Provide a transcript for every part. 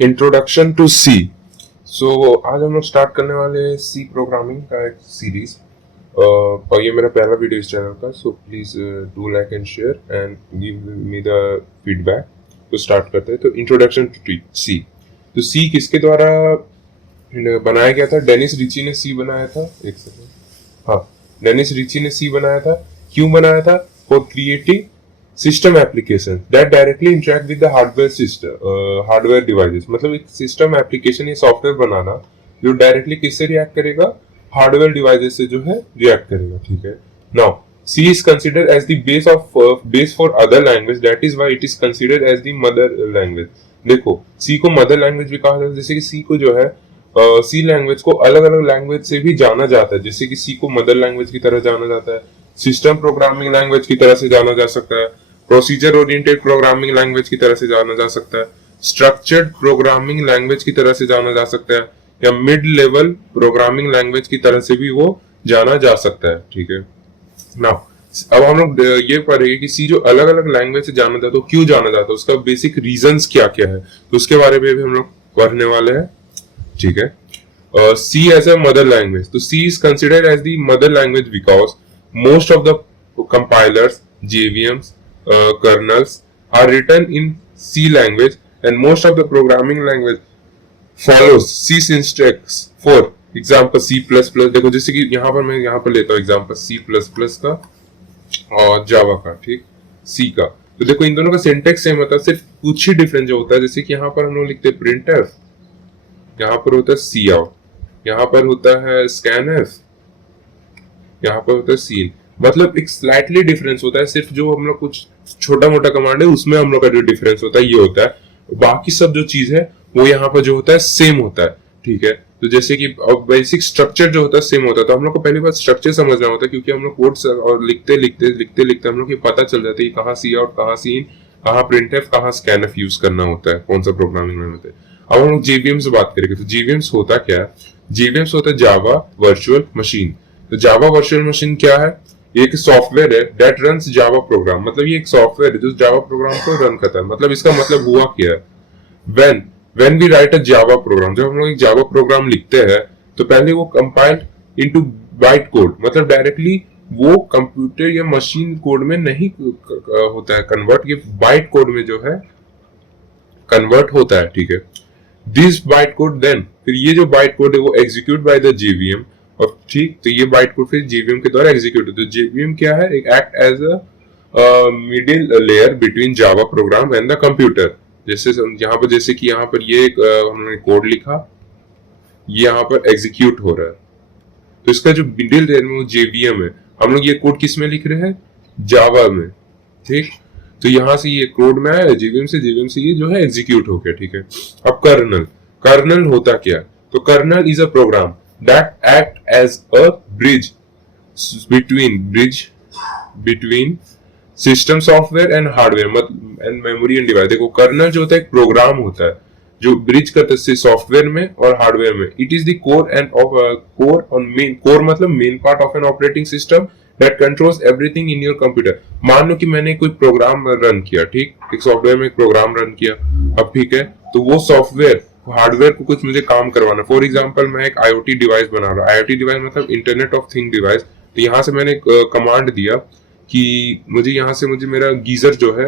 Introduction to सी। सो आज हम लोग स्टार्ट करने वाले हैं सी प्रोग्रामिंग का एक सीरीज, और ये मेरा पहला वीडियो इस चैनल का। So please do like and share and give me the feedback. तो स्टार्ट करते हैं। तो इंट्रोडक्शन टू सी। तो सी किसके द्वारा बनाया गया था? डेनिस रिची ने सी बनाया था। एक सेकंड, हाँ, डेनिस रिची ने सी बनाया था। क्यों बनाया था? For creating system application that directly interact with the hardware system, hardware devices. मतलब एक सिस्टम एप्लीकेशन या सॉफ्टवेयर बनाना जो डायरेक्टली किससे रिएक्ट करेगा? हार्डवेयर डिवाइसेस से जो है रिएक्ट करेगा। ठीक है। Now C is considered as the base for other language, that is why it is considered as the mother language. देखो, सी को मदर लैंग्वेज भी कहा जाता है। जैसे कि सी को जो है सी लैंग्वेज को अलग अलग लैंग्वेज से भी जाना जाता है। जैसे कि सी को मदर लैंग्वेज की तरह जाना जाता है, सिस्टम प्रोग्रामिंग लैंग्वेज की तरह से जाना जा सकता है, प्रोसीजर ओरिएंटेड प्रोग्रामिंग लैंग्वेज की तरह से जाना जा सकता है, स्ट्रक्चर्ड प्रोग्रामिंग लैंग्वेज की तरह से जाना जा सकता है, या मिड लेवल प्रोग्रामिंग लैंग्वेज की तरह से भी वो जाना जा सकता है। ठीक है। नाउ अब हम लोग ये पढ़ेंगे कि सी जो अलग अलग लैंग्वेज से जाना जाता है, तो क्यों जाना जाता है, उसका बेसिक रीजंस क्या क्या है, तो उसके बारे में भी हम लोग पढ़ने वाले हैं। ठीक है। C as a mother language. तो C is considered as the mother language because most of the compilers, JVMs, kernels are written in C language, and most of the programming language follows C syntax. For example, C++। देखो, जैसे कि यहाँ पर मैं यहाँ पर लेता हूँ एग्जाम्पल C++ का और जावा का। ठीक, सी का। तो देखो, इन दोनों का सिंटेक्स सेम होता है, सिर्फ कुछ ही डिफरेंस जो होता है। जैसे कि यहाँ पर हम लोग लिखते हैं printf, यहाँ पर होता है cout, यहाँ पर होता है scanf, यहाँ पर होता है सीन। मतलब एक स्लाइटली डिफरेंस होता है, सिर्फ जो हम लोग कुछ छोटा मोटा कमांड है उसमें हम लोग का जो डिफरेंस होता है ये होता है। बाकी सब जो चीज है वो यहाँ पर जो होता है सेम होता है। ठीक है। तो जैसे कि बेसिक स्ट्रक्चर जो होता है सेम होता है। तो हम लोग को पहली बार स्ट्रक्चर समझना होता है, क्योंकि हम लोग कोड और लिखते लिखते हम लोग ये पता चल जाता है कि कहाँ सी आउट, कहाँ सीन, कहाँ प्रिंटफ, कहाँ स्कैनफ यूज करना होता है, कौन सा प्रोग्रामिंग में होता है। अब हम लोग JVM से बात करेंगे। तो JVMs होता क्या है? JVMs होता है जावा वर्चुअल मशीन। तो जावा वर्चुअल मशीन क्या है? एक सॉफ्टवेयर है दैट रन्स जावा प्रोग्राम। मतलब ये एक सॉफ्टवेयर है जो जावा प्रोग्राम को रन करता है। मतलब इसका मतलब हुआ क्या है? When we write a Java program, जब हम लोग एक जावा प्रोग्राम लिखते हैं तो पहले वो कंपाइल्ड इनटू बाइट कोड, मतलब डायरेक्टली वो कंप्यूटर या मशीन कोड में नहीं होता है कन्वर्ट, ये बाइट कोड में जो है कन्वर्ट होता है। ठीक है। दिस बाइट कोड देन, फिर ये जो बाइट कोड है वो एग्जीक्यूट बाय द JVM। और ठीक, तो ये बाइट कोड फिर JVM के द्वारा एग्जीक्यूट होता है। तो JVM क्या है? एक act as a middle layer between Java program and the computer. जैसे यहाँ पर, जैसे कि यहाँ पर ये हमने कोड लिखा, ये यहाँ पर एग्जीक्यूट हो रहा है, तो इसका जो मिडिल लेयर में वो JVM है। हम लोग ये कोड किस में लिख रहे हैं? जावा में। ठीक, तो यहाँ से ये कोड में आया JVM से ये जो है एग्जीक्यूट हो गया। ठीक है। अब कर्नल होता क्या? तो kernel is a program that act as a bridge between system software and hardware and memory and device. देखो, कर्नल जो होता है एक प्रोग्राम होता है जो ब्रिज करता है सॉफ्टवेयर में और हार्डवेयर में। इट इज द कोर मतलब main part of an operating system that controls everything in your computer। मान लो कि मैंने कोई प्रोग्राम रन किया, ठीक, एक सॉफ्टवेयर में एक प्रोग्राम रन किया। अब ठीक है, तो वो सॉफ्टवेयर हार्डवेयर को कुछ मुझे काम करवाना। फॉर एग्जांपल, मैं एक IoT डिवाइस बना रहा हूँ। IoT डिवाइस मतलब इंटरनेट ऑफ थिंग डिवाइस। तो यहाँ से मैंने कमांड दिया कि मुझे यहाँ से मुझे मेरा गीजर जो है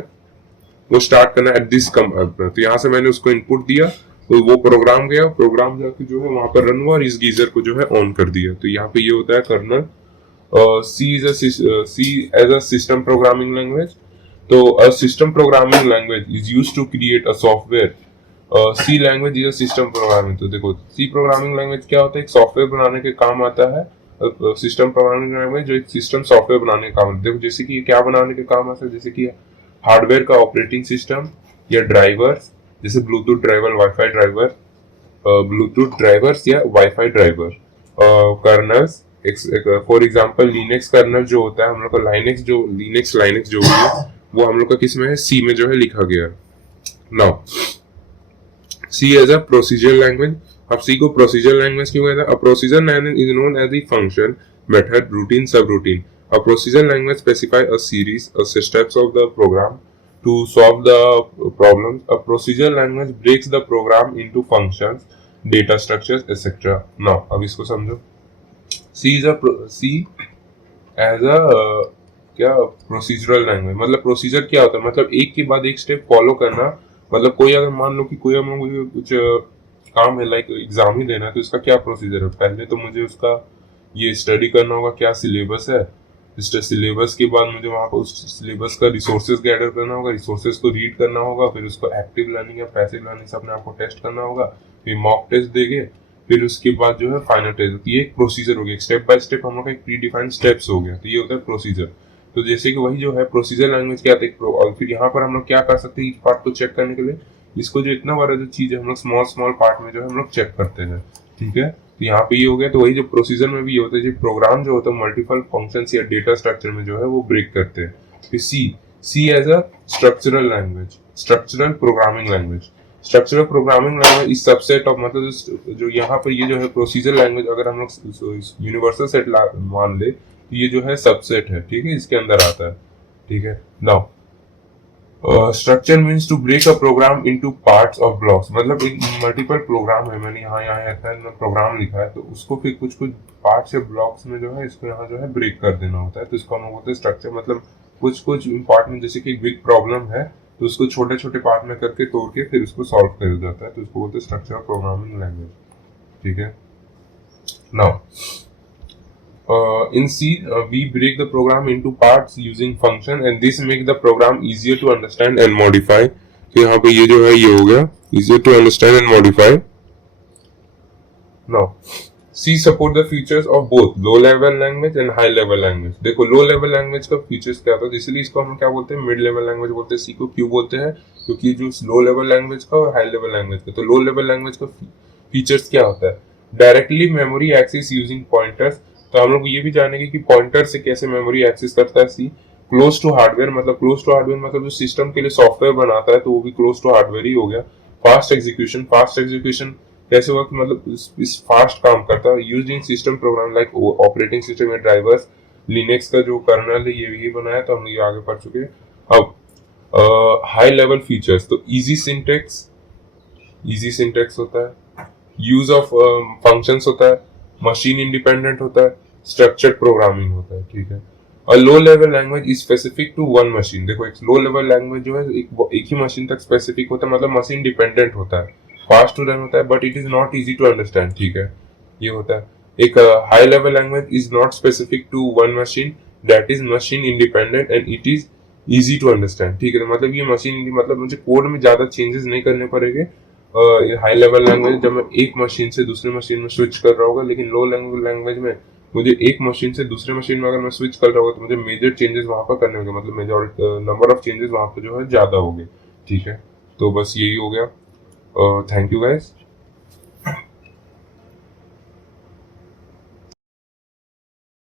वो स्टार्ट करना एट दिस तो यहाँ से मैंने उसको इनपुट दिया, तो वो प्रोग्राम गया, प्रोग्राम जाके जो है वहां पर रन हुआ और इस गीजर को जो है ऑन कर दिया। तो यहाँ पे ये होता है colonel. C as a system programming language। तो a system programming language is used to create a software। C language is a system programming। तो देखो, C programming language क्या होता है? एक सॉफ्टवेयर बनाने के काम आता है। सिस्टम प्रोग्रामिंग लैंग्वेज जो एक सिस्टम सॉफ्टवेयर बनाने का काम। देखो, जैसे कि क्या बनाने के काम आता है? जैसे कि हार्डवेयर का ऑपरेटिंग सिस्टम या ड्राइवर्स, जैसे Bluetooth driver, wifi driver, Bluetooth drivers या wifi driver. Kernels, for example Linux kernel जो होता है हम लोग का, लाइनेक्स जो होती है वो हम लोग का किस में है? सी में जो है लिखा गया है। Now C as a procedure language. अब सी को प्रोसीजर लैंग्वेज क्यों कहते हैं? A procedure language is known as the function, method, routine, subroutine. A procedure language specify a series of steps of the program to solve the problems. A procedural language breaks the program into functions, data structures, etc. Now अब इसको समझो. C as a क्या procedural language. मतलब procedure क्या होता है, मतलब एक के बाद एक स्टेप फॉलो करना. मतलब कोई अगर मान लो कि कोई हम लोग मुझे कुछ काम है, लाइक एग्जाम ही देना है, तो इसका क्या प्रोसीजर है. पहले तो मुझे उसका ये स्टडी करना होगा, क्या सिलेबस है. इस सिलेबस के बाद मुझे वहाँ पर उस सिलेबस का रिसोर्सेज गैदर करना होगा, रिसोर्सेज को रीड करना होगा, फिर उसको एक्टिव लर्निंग या पैसिव लर्निंग से अपने आप को टेस्ट करना होगा, फिर मॉक टेस्ट देंगे, फिर उसके बाद जो है फाइनल टेस्ट. ये एक प्रोसीजर हो गया, स्टेप बाय स्टेप हम लोग का एक प्री डिफाइंड स्टेप्स हो गया. तो ये होता है प्रोसीजर. तो जैसे कि वही जो है प्रोसीजर लैंग्वेज क्या है, और फिर यहाँ पर हम लोग क्या कर सकते हैं इस पार्ट को चेक करने के लिए. इसको जो इतना बड़ा जो चीज है हम लोग स्मॉल स्मॉल पार्ट में जो है हम लोग चेक करते हैं. ठीक है, तो यहाँ पे ये हो गया. तो वही जो प्रोसीजर में भी ये होता है, जो प्रोग्राम जो होता है मल्टीपल फंक्शंस या डेटा स्ट्रक्चर में जो है वो ब्रेक करते हैं. फिर C as a structural language, structural programming language. Structural programming language is subset of, मतलब जो यहाँ पर ये जो है प्रोसीजर लैंग्वेज, अगर हम लोग यूनिवर्सल सेट मान ले तो ये जो है सबसेट है. ठीक है, इसके अंदर आता है. ठीक है. Now structure means to break a program into parts of blocks. मतलब एक मल्टीपल प्रोग्राम है, मैंने यहाँ प्रोग्राम लिखा है, तो उसको फिर कुछ कुछ पार्ट्स या ब्लॉक्स में जो है इसको यहाँ जो है ब्रेक कर देना होता है. तो इसको हम लोग बोलते हैं स्ट्रक्चर. मतलब कुछ कुछ पार्ट में, जैसे कि एक बिग प्रॉब्लम है तो उसको छोटे छोटे पार्ट में करके तोड़ के फिर उसको सॉल्व कर जाता है. तो उसको बोलते हैं स्ट्रक्चर ऑफ प्रोग्रामिंग लैंग्वेज. ठीक है. Now in C, we break the program into parts using function and this make the program easier to understand and modify. तो यहाँ पे ये जो है ये हो गया easier to understand and modify. Now C support the features of both low level language and high level language. देखो low level language का features क्या होता है, इसलिए इसको हम क्या बोलते हैं, mid level language बोलते हैं. C को क्यों बोलते हैं, क्योंकि जो low level language का और high level language का. तो low level language का features क्या होता है, directly memory access using pointers. तो हम लोग ये भी जानेंगे कि पॉइंटर से कैसे मेमोरी एक्सेस करता है. सी क्लोज टू हार्डवेयर, मतलब क्लोज टू हार्डवेयर मतलब जो सिस्टम के लिए सॉफ्टवेयर बनाता है तो वो भी क्लोज टू हार्डवेयर ही हो गया. फास्ट एग्जीक्यूशन, फास्ट एग्जीक्यूशन कैसे हुआ कि मतलब इस फास्ट काम करता है. Using system program like operating system या ड्राइवर्स. लिनक्स का जो कर्नल है ये बनाया, तो हम लोग आगे पढ़ चुके हैं. अब हाई लेवल फीचर्स, तो इजी सिंटेक्स होता है, यूज ऑफ फंक्शंस होता है, मशीन इंडिपेंडेंट होता है, स्ट्रक्चर्ड प्रोग्रामिंग होता है. ठीक है. A low level language is specific to one machine. देखो एक लो लेवल लैंग्वेज जो है एक ही मशीन तक स्पेसिफिक होता है, मतलब मशीन डिपेंडेंट होता है, फास्ट टू रन होता है, but it is not easy to understand. ठीक है, ये होता है. एक high level language is not specific to one machine, that is machine independent and it is easy to understand. ठीक है, मतलब ये मशीन, मतलब मुझे कोड में ज्यादा चेंजेस नहीं करने पड़ेंगे. हाई लेवल लैंग्वेज जब मैं एक मशीन से दूसरे मशीन में स्विच कर रहा होगा, लेकिन लो लेवल लैंग्वेज में मुझे एक मशीन से दूसरे मशीन में अगर मैं स्विच कर रहा होगा तो मुझे मेजर चेंजेस वहां पर करने होंगे, मतलब मेजॉरिटी नंबर ऑफ चेंजेस वहां पर जो है ज्यादा होंगे. ठीक है, तो बस यही हो गया. Thank you guys.